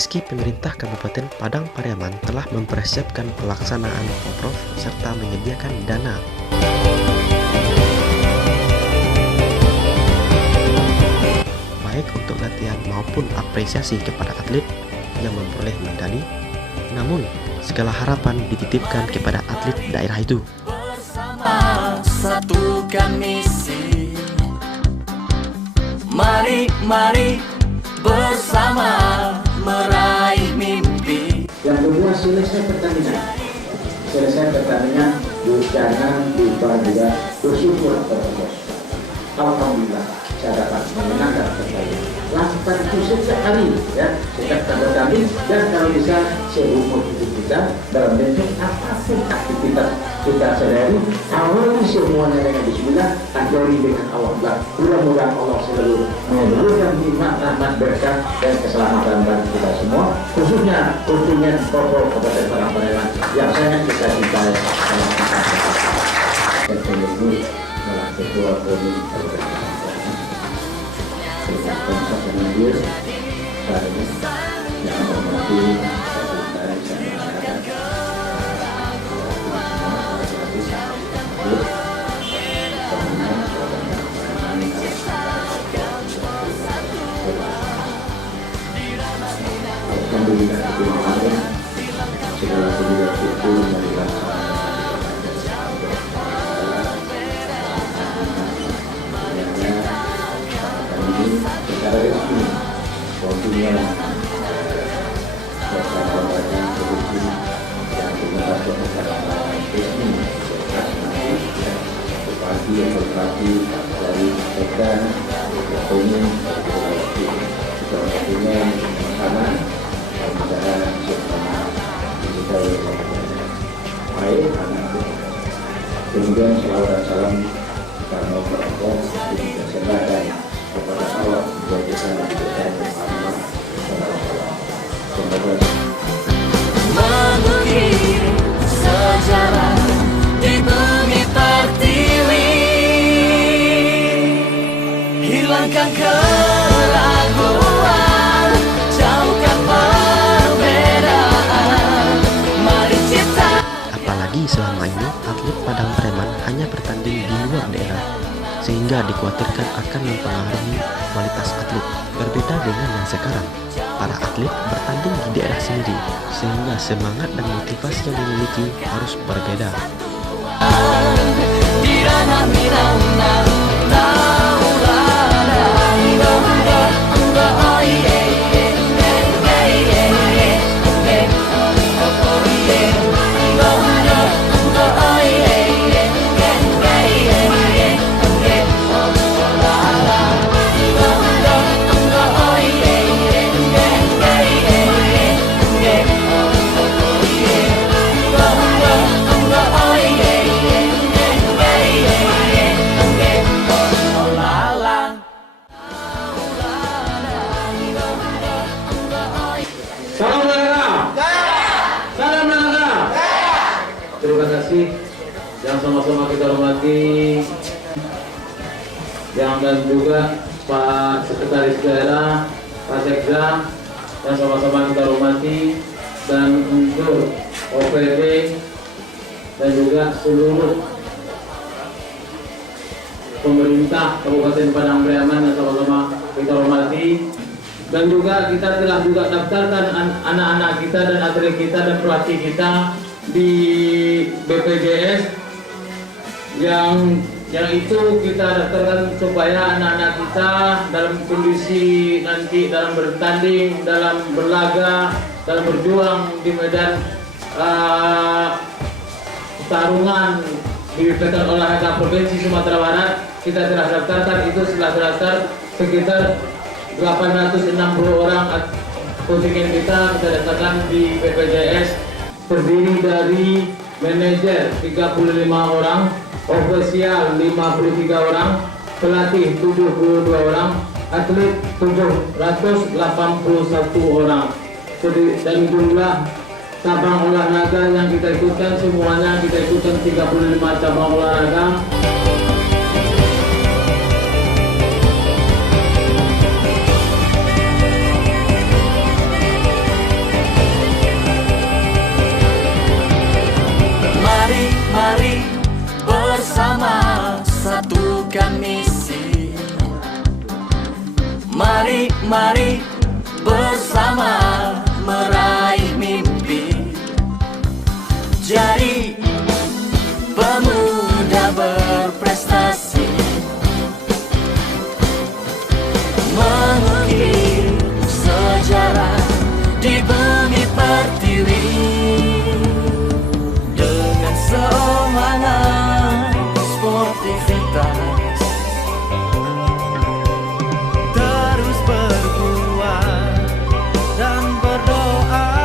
Meski pemerintah Kabupaten Padang Pariaman telah mempersiapkan pelaksanaan Poprov serta menyediakan dana baik untuk latihan maupun apresiasi kepada atlet yang memperoleh medali, namun segala harapan dititipkan kepada atlet daerah itu. Bersama satukan misi, mari bersama meraih mimpi. Yang kedua, selesai pertandingan jangan lupa juga bersyukur kepada Allah. Alhamdulillah saya dapat memenangkan pertandingan. Lakukan itu setiap hari, ya, setiap bertanding, dan kalau bisa seumur hidup kita dalam bentuk apapun aktivitas kita sehari, awali semuanya dengan bismillah, akhiri dengan Allah. Mudah-mudahan Allah selalu memberikan nikmat, rahmat, berkah dan keselamatan bagi kita semua, khususnya tentunya Poprov Kabupaten Padang Pariaman yang sangat kita cintai. Adalah ketua komisi konsep yang hadir saat ini yang menghormati dari saya alhamdulillah kemarin segala sesuatu itu dari secara resmi waktunya bersama-sama produksi yang dilakukan secara resmi bupati yang berarti dari Edan Ekonomi juga waktunya bersama bicara bersama digital baik kemudian salawat salam karena Allah diserahkan kepada Allah buat kita dan Muhammad SAW. Mengukir sejarah di bumi pertiwi, hilangkan keraguan, jauhkan perbedaan, mari cipta. Apalagi selama ini atlet Padang Pariaman hanya bertanding di luar daerah, sehingga dikhawatirkan akan mempengaruhi kualitas atlet. Berbeda dengan yang sekarang, para atlet bertanding di daerah sendiri, sehingga semangat dan motivasi yang dimiliki harus berbeda. Salam olahraga. Salam olahraga. Terima kasih yang sama-sama kita hormati, dan juga Pak Sekretaris Daerah, Pak Sekda, yang sama-sama kita hormati, dan untuk OPD dan juga seluruh pemerintah Kabupaten Padang Pariaman yang sama-sama kita hormati. Dan juga kita telah juga daftarkan anak-anak kita dan atlet kita dan pelatih kita di BPJS yang itu kita daftarkan supaya anak-anak kita dalam kondisi nanti dalam bertanding, dalam berlaga, dalam berjuang di medan pertarungan di Ikatan Olahraga Provinsi Sumatera Barat, kita telah daftarkan itu setelah terdaftar sekitar 860 orang kontingen kita daftarkan di BPJS, terdiri dari manajer 35 orang, ofisial 53 orang, pelatih 72 orang, atlet 781 orang. Dan jumlah cabang olahraga yang kita ikutkan semuanya kita ikutkan 35 cabang olahraga. mari bersama meraih mimpi. Jadi pemuda berprestasi, mengukir sejarah di bumi pertiwi dengan semangat sportivitas. Terus berbuat dan berdoa.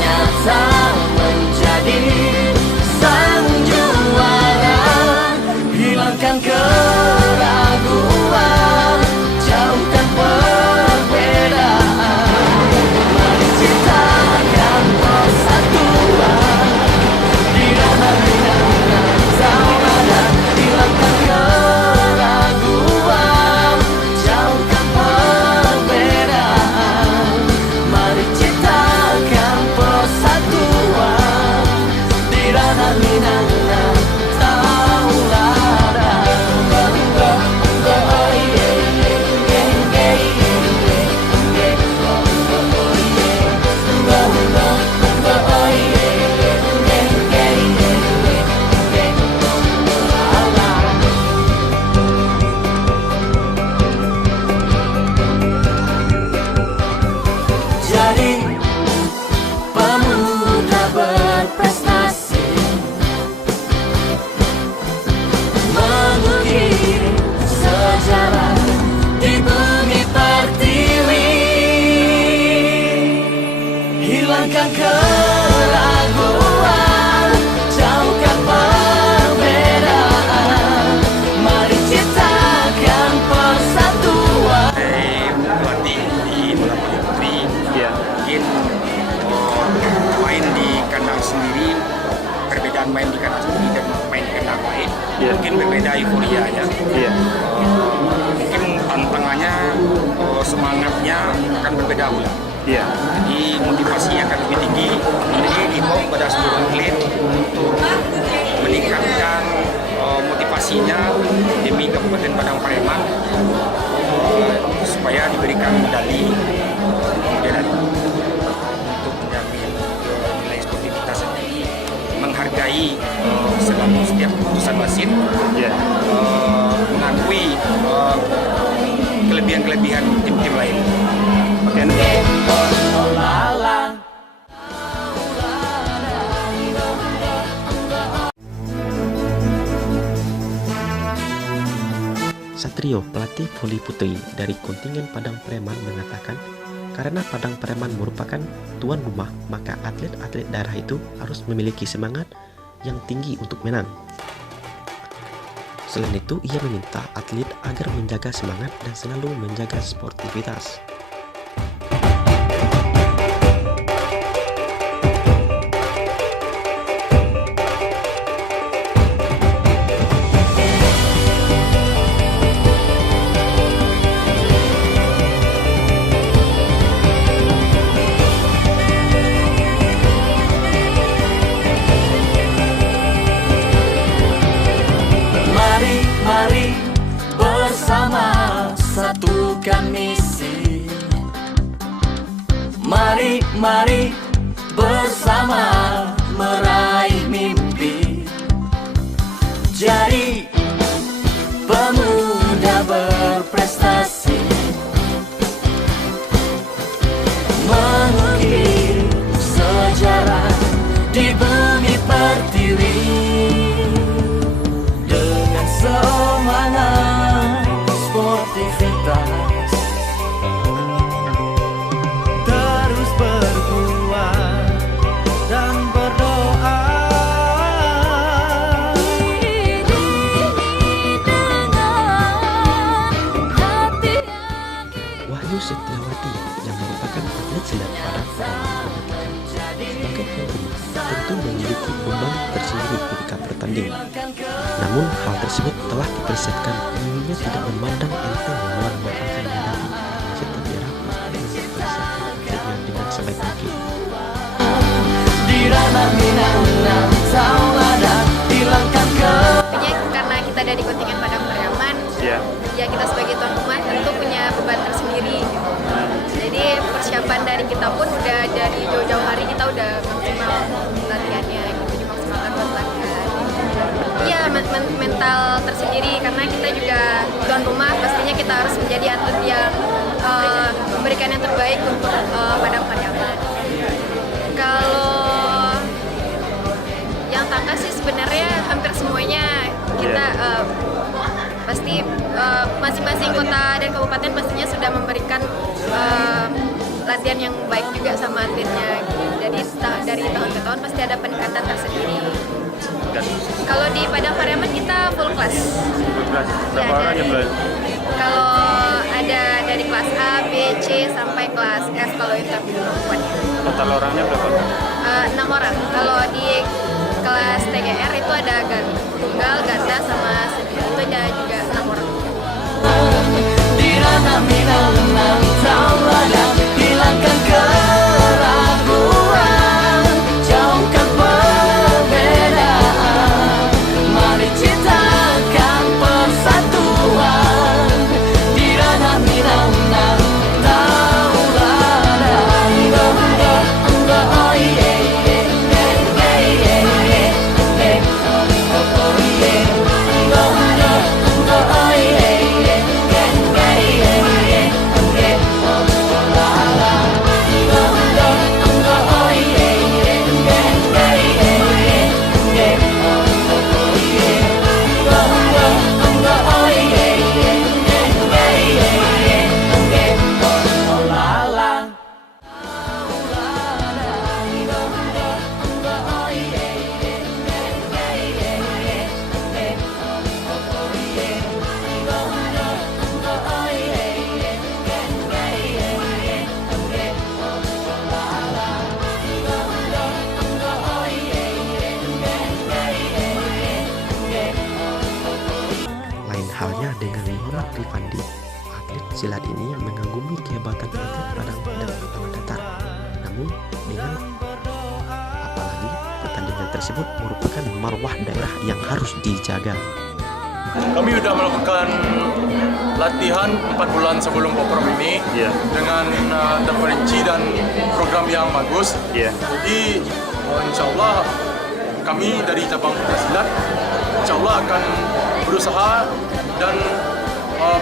Nyata menjadi sang juara, hilangkan keraguan, jauhkan perbedaan, mari ciptakan persatuan di dalam binaan tauladan. Hilangkan keraguan, jauhkan perbedaan, mari ciptakan persatuan di ranah Minangkabau tauladan. Oh yeah, yeah, yeah, yeah, yeah, yeah. Oh yeah, oh yeah, yeah, yeah, yeah, yeah. Jadi pemuda berprestasi, mengukir sejarah di bumi pertiwi, hilangkan keraguan, jauhkan perbedaan, mari ciptakan persatuan. Pelatih di bola voli putri mungkin main di kandang sendiri, perbedaan main di kandang sendiri dan main di kandang lain mungkin berbeda euforianya. Mungkin tantangannya, semangatnya akan berbeda pula. Jadi motivasinya akan lebih tinggi. Jadi himbau pada seluruh atlet untuk meningkatkan motivasinya demi Kabupaten Padang Pariaman, supaya diberikan medali kemudian untuk menjamin nilai sportivitas yang tinggi, menghargai setiap keputusan wasit, mengakui kelebihan-kelebihan tim-tim lain. Satrio, pelatih voli putri dari kontingen Padang Pariaman, mengatakan karena Padang Pariaman merupakan tuan rumah, maka atlet-atlet daerah itu harus memiliki semangat yang tinggi untuk menang. Selain itu, ia meminta atlet agar menjaga semangat dan selalu menjaga sportivitas. Mari bersama satukan misi. Mari bersama meraih mimpi. Jadi pemuda berprestasi, mengukir sejarah di bumi pertiwi dengan semangat sportivitas. Terus berbuat dan berdoa. Wahyu Setiawati yang merupakan atlet silat Padang Pariaman mengatakan, sebagai pemberi tentu memiliki beban tersendiri ketika bertanding. Namun hal tersebut telah dipersiapkan, dirinya tidak memandang enteng lawan yang akan dihadapi. Setiap era pasti mempersiapkan atletnya dengan sebaik mungkin. Di Minang tauladan hilangkan Karena kita dari kontingen Padang Pariaman, ya kita sebagai tuan rumah tentu punya beban tersendiri. Jadi persiapan dari kita pun udah dari jauh-jauh hari kita udah maksimal latihannya, gitu dimaksimalkan buat latihan. Iya, mental tersendiri karena kita juga tuan rumah, pastinya kita harus menjadi atlet yang memberikan yang terbaik untuk Padang Pariaman. Kalau yang tangga sih sebenarnya hampir semuanya kita pasti masing-masing kota dan kabupaten pastinya sudah memberikan latihan yang baik juga sama atletnya. Jadi dari tahun ke tahun pasti ada peningkatan tersendiri. Kalau di Padang Pariaman kita full class. Berapa orang yang belajar? Kalau ada dari kelas A, B, C sampai kelas F kalau itu perempuan. Total orangnya berapa? 6 orang. Kalau di kelas TGR itu ada tunggal, ganda sama senior itu ada juga 6 orang. di ranah Minang tauladan hilangkan keraguan, jauhkan perbedaan, mari ciptakan persatuan di ranah Minang tauladan. Oh yeah, yeah, yeah, yeah, yeah, yeah. Oh yeah, oh yeah, yeah, Lain halnya dengan Muhammad Rifandi, atlet silat ini yang mengagumi kehebatan atlet Padang dan tanah datar. Namun dengan apalagi pertandingan tersebut merupakan marwah daerah yang harus dijaga. Kami sudah melakukan latihan 4 bulan sebelum Poprom ini dengan terperinci dan program yang bagus. Jadi insya Allah kami dari cabang silat insya Allah akan berusaha dan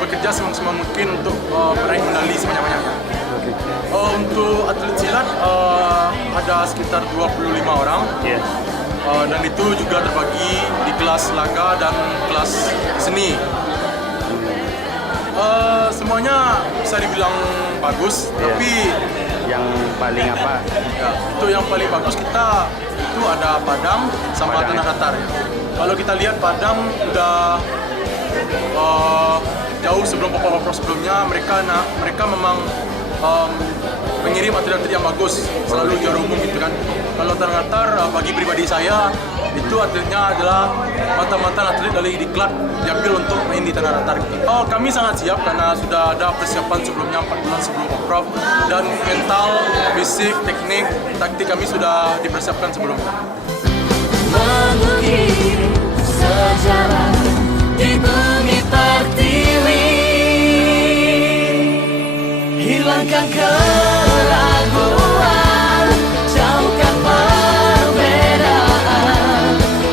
bekerja semaksimal mungkin untuk meraih medali sebanyak-banyaknya. Untuk atlet silat ada sekitar 25 orang. Dan itu juga terbagi di kelas laga dan kelas seni. Semuanya bisa dibilang bagus, tapi yang paling apa? Ya, itu yang paling bagus kita itu ada Padang sama tanah datar. Kalau kita lihat Padang udah jauh sebelum Popro sebelumnya mereka memang mengirim atlet-atlet yang bagus selalu juara umum gitu kan. Kalau tanah datar bagi pribadi saya itu atletnya adalah mantan-mantan atlet dari diklat diambil untuk main di tanah datar gitu. Kami sangat siap karena sudah ada persiapan sebelumnya 4 bulan sebelum Popro dan mental, fisik, teknik, taktik kami sudah dipersiapkan sebelumnya. Mengukir sejarah di bumi pertiwi, hilangkan keraguan, jauhkan perbedaan,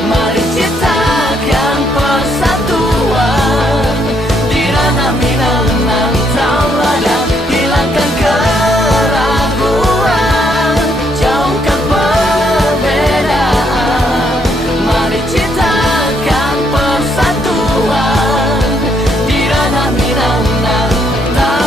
mari ciptakan persatuan di ranah Minang tauladan hilangkan keraguan, jauhkan perbedaan, mari ciptakan persatuan di ranah Minang tauladan.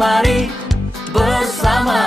Mari bersama